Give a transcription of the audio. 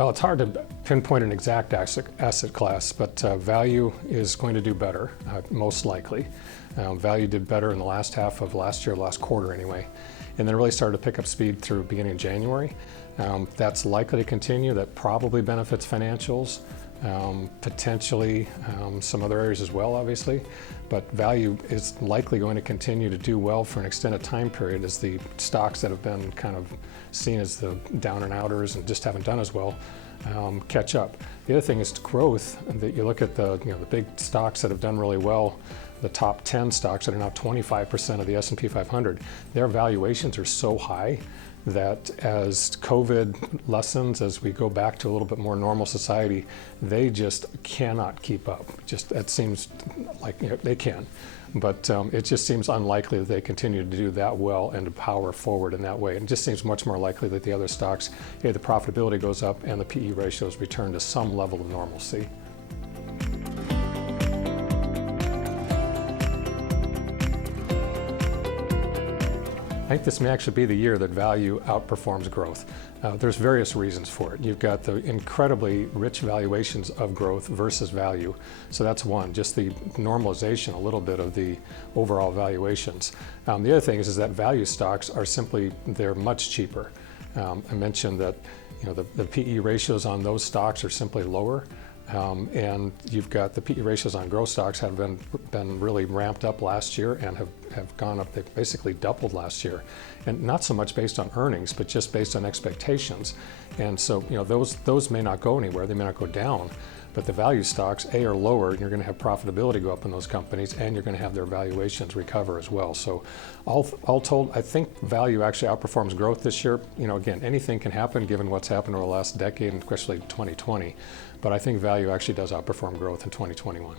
Well, it's hard to pinpoint an exact asset class, but value is going to do better, most likely. Value did better in the last half of last year, last quarter anyway, and then really started to pick up speed through beginning of January. That's likely to continue. That probably benefits financials, potentially some other areas as well, obviously, but value is likely going to continue to do well for an extended time period as the stocks that have been kind of seen as the down and outers and just haven't done as well catch up. The other thing is growth. That you look at the big stocks that have done really well, the top 10 stocks that are now 25% of the S&P 500, their valuations are so high that as COVID lessens, as we go back to a little bit more normal society, they just cannot keep up. It seems like they can, but it just seems unlikely that they continue to do that well and to power forward in that way. It just seems much more likely that the other stocks, the profitability goes up and the PE ratios return to some level of normalcy. I think this may actually be the year that value outperforms growth. There's various reasons for it. You've got the incredibly rich valuations of growth versus value. So that's one, just the normalization a little bit of the overall valuations. The other thing is that value stocks are they're much cheaper. I mentioned that the PE ratios on those stocks are simply lower. And you've got the PE ratios on growth stocks have been really ramped up last year and have gone up. They've basically doubled last year, and not so much based on earnings, but just based on expectations. And so those may not go anywhere. They may not go down, but the value stocks are lower, and you're going to have profitability go up in those companies, and you're going to have their valuations recover as well. So all told, I think value actually outperforms growth this year. Again, anything can happen given what's happened over the last decade, and especially 2020. But I think value actually does outperform growth in 2021.